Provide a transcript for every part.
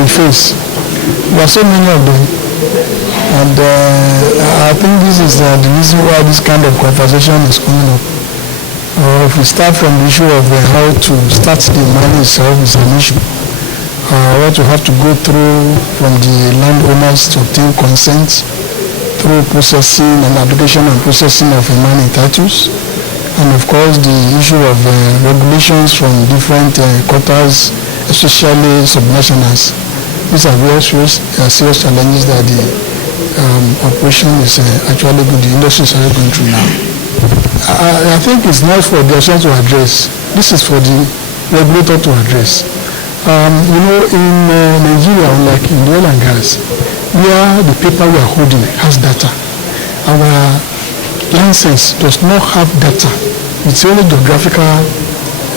we face. There are so many of them. And I think this is the reason why this kind of conversation is coming up. If we start from the issue of how to start the mining itself is an issue. What we have to go through from the landowners to obtain consent through processing and application and processing of mining titles. And of course the issue of regulations from different quarters, especially subnationals. These are very serious challenges that the operation is actually good, the industry is actually going through now. I think it's not for the ocean to address. This is for the regulator to address. In Nigeria, unlike in oil and gas, where the paper we are holding has data, our license does not have data. It's only geographical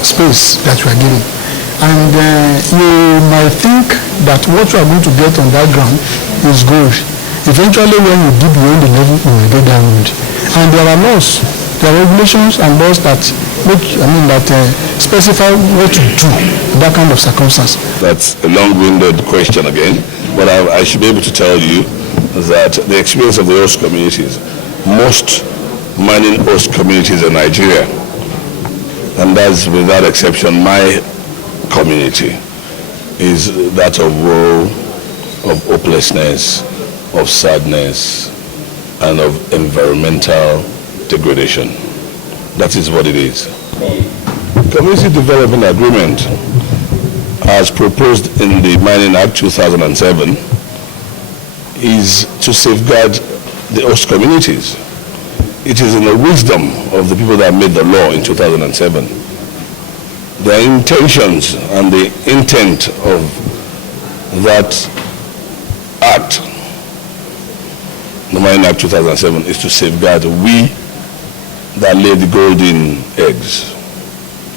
space that we are giving. And you might think that what you are going to get on that ground is gold. Eventually, when you dig beyond the level, you will get diamond. And there are laws, there are regulations and laws that specify what to do in that kind of circumstance. That's a long-winded question again, but I should be able to tell you that the experience of the host communities, most mining host communities in Nigeria, and that's without exception my community, is that of woe, of hopelessness, of sadness, and of environmental degradation. That is what it is. Community Development Agreement, as proposed in the Mining Act 2007, is to safeguard the host communities. It is in the wisdom of the people that made the law in 2007. Their intentions and the intent of that act, the Mining Act 2007, is to safeguard we that lay the golden eggs.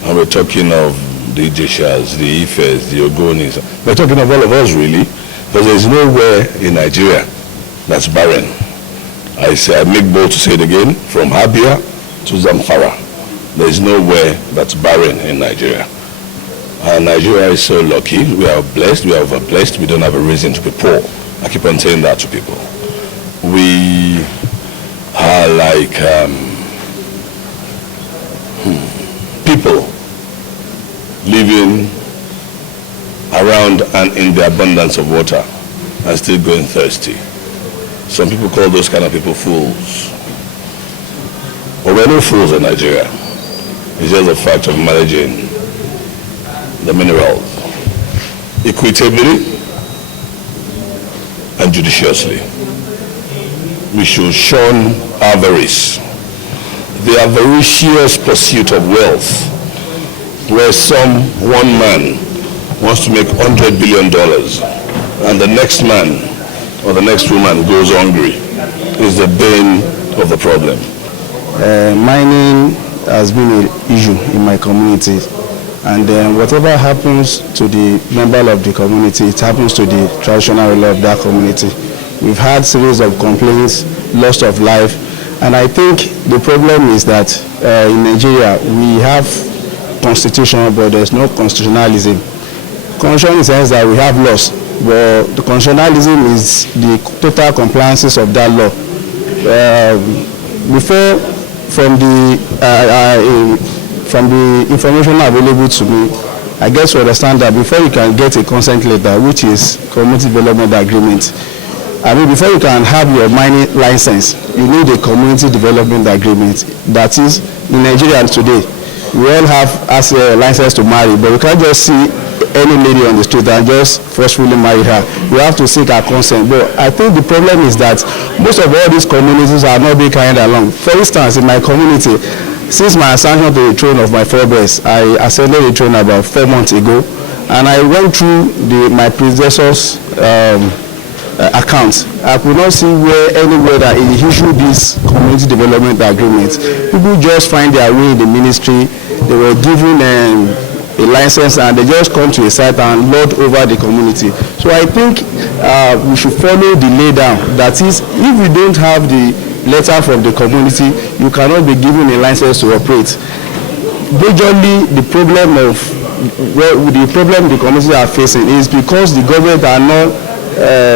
And we're talking of the Ijeshas, the Ifes, the Ogonis. We're talking of all of us really, because there's nowhere in Nigeria that's barren. I make bold to say it again, from Abia to Zamfara, there's nowhere that's barren in Nigeria. And Nigeria is so lucky, we are blessed, we are overblessed, we don't have a reason to be poor. I keep on saying that to people. We are like people living around and in the abundance of water and still going thirsty. Some people call those kind of people fools. But we're no fools in Nigeria. It's just a fact of managing the minerals equitably and judiciously. We should shun avarice, the avaricious pursuit of wealth, where one man wants to make $100 billion and the next man or the next woman goes hungry, is the bane of the problem. Mining has been an issue in my community, and whatever happens to the member of the community, it happens to the traditional ruler of that community. We've had series of complaints, loss of life, and I think the problem is that in Nigeria we have constitution, but there's no constitutionalism. Constitution in the sense that we have laws, but the constitutionalism is the total compliances of that law. From the information available to me, I guess to understand that before you can get a consent letter, which is community development agreement, before you can have your mining license, you need a community development agreement. That is, in Nigeria today, we all have as a license to marry, but we can't just see any lady on the street and just forcefully marry her. We have to seek her consent. But I think the problem is that most of all these communities are not being carried along. For instance, in my community, since my ascension to the throne of my forebears, I ascended the throne about 4 months ago, and I went through my predecessors' accounts. I could not see anywhere that he issued this community development agreement. People just find their way in the ministry. They were given a license and they just come to a site and lord over the community. So I think we should follow the laydown. That is, if we don't have the letter from the community, you cannot be given a license to operate. Majorly, the problem of the problem the communities are facing is because the government are not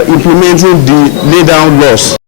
implementing the laid down laws.